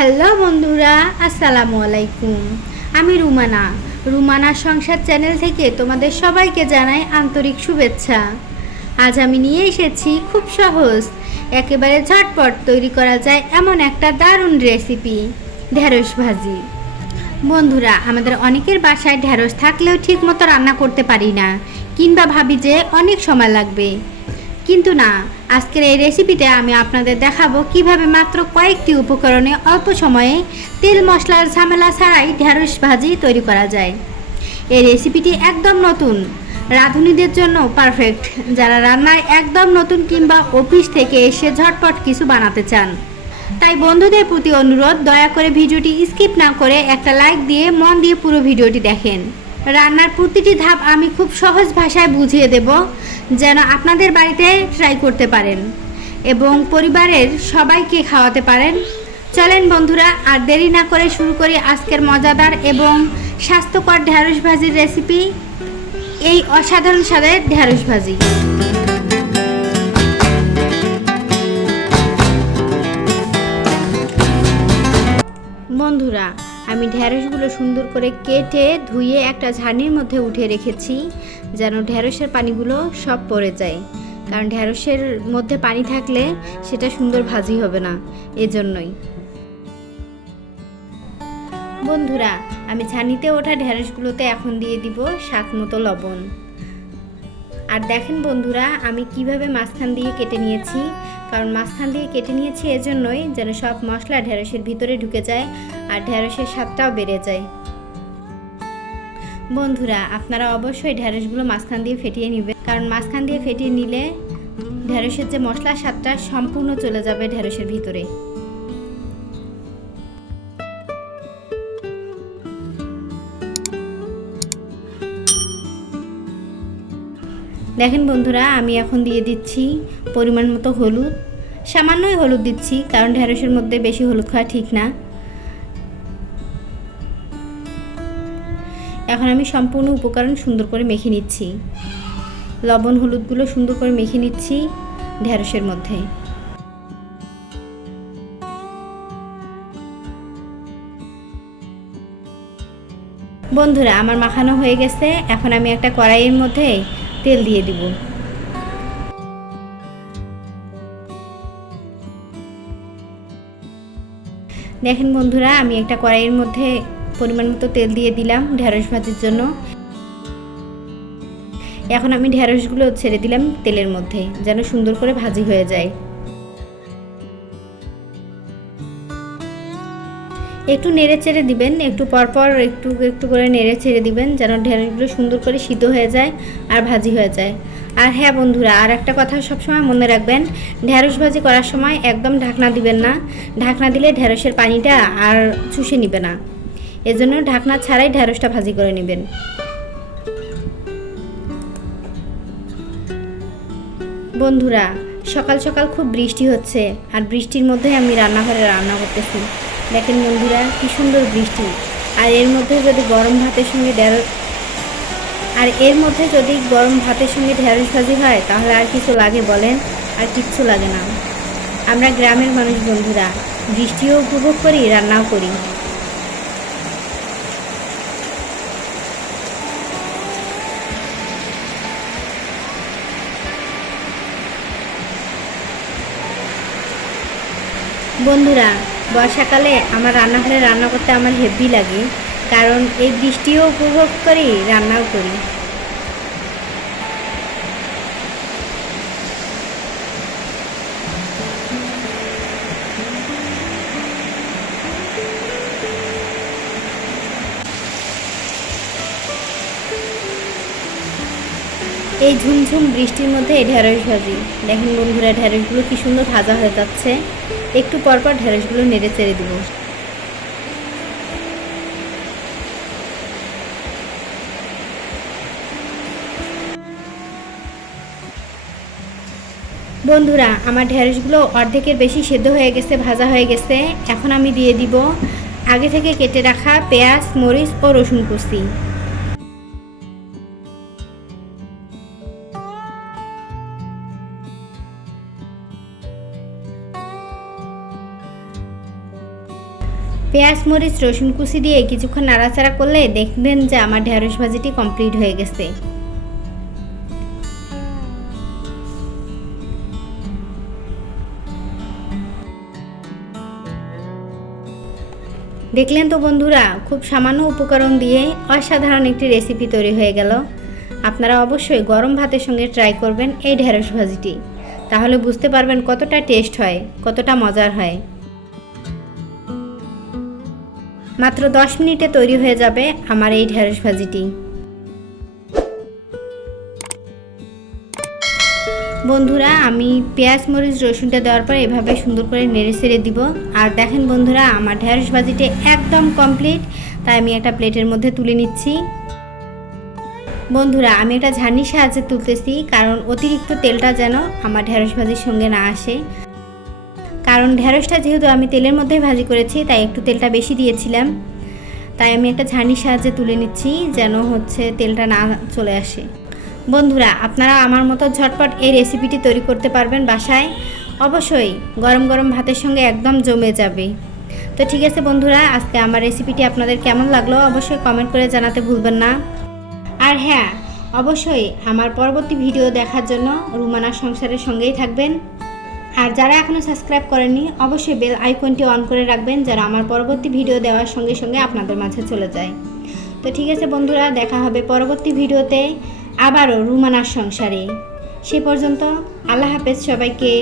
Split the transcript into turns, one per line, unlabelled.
Hello বন্ধুরা, আসসালামু আলাইকুম। আমি রুমানা। রুমানার সংসার চ্যানেল থেকে তোমাদের সবাইকে জানাই আন্তরিক শুভেচ্ছা। আজ আমি নিয়ে এসেছি খুব সহজ, একেবারে ঝটপট তৈরি করা যায় এমন একটা দারুণ রেসিপি ঢেঁড়স ভাজি। বন্ধুরা, আমাদের অনেকের বাসায় ঢেঁড়স থাকলেও ঠিকমতো রান্না করতে পারি না, কিংবা ভাবি যে অনেক সময় লাগবে। কিন্তু না, আজকের এই রেসিপিতে আমি আপনাদের দেখাবো কীভাবে মাত্র কয়েকটি উপকরণে অল্প সময়ে তেল মশলার ঝামেলা ছাড়াই ঢেঁড়স ভাজি তৈরি করা যায়। এই রেসিপিটি একদম নতুন, রাঁধুনিদের জন্য পারফেক্ট যারা রান্নায় একদম নতুন কিংবা অফিস থেকে এসে ঝটপট কিছু বানাতে চান, তাই বন্ধুদের প্রতি অনুরোধ, দয়া করে ভিডিওটি স্কিপ না করে একটা লাইক দিয়ে, মন দিয়ে পুরো ভিডিওটি দেখেন। রান্নার প্রতিটি ধাপ আমি খুব সহজ ভাষায় বুঝিয়ে দেব, যেন আপনাদের বাড়িতে ট্রাই করতে পারেন এবং পরিবারের সবাইকে খাওয়াতে পারেন। চলেন বন্ধুরা, আর দেরি না করে শুরু করি আজকের মজাদার এবং স্বাস্থ্যকর ঢ্যাঁড়স ভাজির রেসিপি এই অসাধারণ স্বাদের ঢ্যাঁড়স ভাজি। বন্ধুরা আমি ঢ্যাঁড়সগুলো সুন্দর করে কেটে ধুয়ে একটা ঝাড়নির মধ্যে উঠে রেখেছি, যেন ঢ্যাঁড়সের পানিগুলো সব পড়ে যায়। কারণ ঢ্যাঁড়সের মধ্যে পানি থাকলে সেটা সুন্দর ভাজি হবে না, এজন্যই। বন্ধুরা, আমি ছানিতে ওঠা ঢ্যাঁড়সগুলোতে এখন দিয়ে দিব স্বাদ মতো লবণ। আর দেখেন বন্ধুরা, আমি কীভাবে মাঝখান দিয়ে কেটে নিয়েছি কারণ মাঝখান দিয়ে কেটে নিয়েছি এজন্যই যেন সব মশলা ঢেঁড়সের ভিতরে ঢুকে যায় আর ঢেঁড়সের স্বাদটাও বেড়ে যায়। বন্ধুরা, আপনারা অবশ্যই ঢেঁড়সগুলো মাঝখান দিয়ে ফেটিয়ে নেবেন। কারণ মাঝখান দিয়ে ফেটিয়ে নিলে ঢেঁড়সের যে মশলা স্বাদটা সম্পূর্ণ চলে যাবে ঢেঁড়সের ভিতরে। দেখেন বন্ধুরা, আমি এখন দিয়ে দিচ্ছি পরিমাণ মতো হলুদ। সামান্যই হলুদ দিচ্ছি, কারণ ঢেঁড়সের মধ্যে বেশি হলুদ খাওয়া ঠিক না। এখন আমি সম্পূর্ণ উপকরণ সুন্দর করে মেখে নিচ্ছি। লবণ হলুদগুলো সুন্দর করে মেখে নিচ্ছি ঢেঁড়সের মধ্যে। বন্ধুরা, আমার মাখানো হয়ে গেছে। এখন আমি একটা কড়াইয়ের মধ্যে তেল দিয়ে দিব। দেখেন বন্ধুরা, আমি একটা কড়াইয়ের মধ্যে পরিমাণ মতো তেল দিয়ে দিলাম ঢেঁড়স ভাজির জন্য। এখন আমি ঢেঁড়সগুলো ছেড়ে দিলাম তেলের মধ্যে, যেন সুন্দর করে ভাজি হয়ে যায়। একটু নেড়ে চেড়ে দিবেন, একটু পরপর একটু একটু করে নেড়ে চেড়ে দিবেন যেন ঢেঁড়সগুলো সুন্দর করে সিদ্ধ হয়ে যায় আর ভাজি হয়ে যায়। আর হ্যাঁ বন্ধুরা, আর একটা কথা সবসময় মনে রাখবেন, ঢেঁড়স ভাজি করার সময় একদম ঢাকনা দিবেন না। ঢাকনা দিলে ঢেঁড়সের পানিটা আর চুষে নিবে না। এজন্য ঢাকনা ছাড়াই ঢেঁড়সটা ভাজি করে নেবেন। বন্ধুরা, সকাল সকাল খুব বৃষ্টি হচ্ছে, আর বৃষ্টির মধ্যে আমি রান্নাঘরে রান্না করতেছি। দেখেন বন্ধুরা কি সুন্দর বৃষ্টি। আর এর মধ্যে যদি গরম ভাতের সঙ্গে ঢেঁড়স আর এর মধ্যে যদি গরম ভাতের সঙ্গে ঢেঁড়স ভাজি হয়, তাহলে আর কিছু লাগে বলেন, আর কিচ্ছু লাগে না। আমরা গ্রামের মানুষ বন্ধুরা, বৃষ্টিও উপভোগ করি, রান্নাও করি। বন্ধুরা বর্ষাকালে আমার রান্নাঘরে রান্না করতে আমার হেভি লাগে, কারণ এই বৃষ্টিও উপভোগ করি, রান্নাও করি। এই ঝুমঝুম বৃষ্টির মধ্যে এই ঢেঁড়স ভাজি। দেখেন বন্ধুরা, ঢেঁড়সগুলো কি সুন্দর ভাজা হয়ে যাচ্ছে। একটু পরপর ঢেঁড়সগুলো নেড়ে চেড়ে দিব। বন্ধুরা, আমার ঢেঁড়সগুলো অর্ধেকের বেশি সেদ্ধ হয়ে গেছে, ভাজা হয়ে গেছে। এখন আমি দিয়ে দিব আগে থেকে কেটে রাখা পেঁয়াজ, মরিচ ও রসুন কুচি। পেঁয়াজ, মরিচ, রসুন কুচি দিয়ে কিছুক্ষণ নাড়াচাড়া করলে দেখবেন যে আমার ঢেঁড়স ভাজিটি কমপ্লিট হয়ে গেছে। দেখলেন তো বন্ধুরা, খুব সামান্য উপকরণ দিয়ে অসাধারণ একটি রেসিপি তৈরি হয়ে গেল। আপনারা অবশ্যই গরম ভাতের সঙ্গে ট্রাই করবেন এই ঢেঁড়স ভাজিটি। তাহলে বুঝতে পারবেন কতটা টেস্ট হয়, কতটা মজার হয়। মাত্র দশ মিনিটে তৈরি হয়ে যাবে আমার এই ঢেঁড়স ভাজিটি। বন্ধুরা, আমি পেঁয়াজ, মরিচ, রসুনটা দেওয়ার পর এভাবে সুন্দর করে নেড়ে ছেড়ে দিব। আর দেখেন বন্ধুরা, আমার ঢেঁড়স ভাজিটি একদম কমপ্লিট। তাই আমি একটা প্লেটের মধ্যে তুলে নিচ্ছি। বন্ধুরা, আমি একটা ঝাড়নির সাহায্যে তুলতেছি, কারণ অতিরিক্ত তেলটা যেন আমার ঢেঁড়স ভাজির সঙ্গে না আসে। কারণ ঢেঁড়সটা যেহেতু আমি তেলের মধ্যে ভাজি করেছি, তাই একটু তেলটা বেশি দিয়েছিলাম। তাই আমি একটা ঝাড়নির সাহায্যে তুলে নিচ্ছি যেন হচ্ছে তেলটা না চলে আসে। বন্ধুরা, আপনারা আমার মতো ঝটপট এই রেসিপিটি তৈরি করতে পারবেন বাসায়। অবশ্যই গরম গরম ভাতের সঙ্গে একদম জমে যাবে। তো ঠিক আছে বন্ধুরা, আজকে আমার রেসিপিটি আপনাদের কেমন লাগল অবশ্যই কমেন্ট করে জানাতে ভুলবেন না। আর হ্যাঁ অবশ্যই আমার পরবর্তী ভিডিও দেখার জন্য রুমানা সংসারের সঙ্গেই থাকবেন। আর যারা এখনও সাবস্ক্রাইব করেননি, অবশ্যই বেল আইকনটি অন করে রাখবেন যারা আমার পরবর্তী ভিডিও দেওয়ার সঙ্গে সঙ্গে আপনাদের মাঝে চলে যায়। তো ঠিক আছে বন্ধুরা, দেখা হবে পরবর্তী ভিডিওতে আবারও রুমানার সংসারে। সে পর্যন্ত আল্লাহ হাফেজ সবাইকে।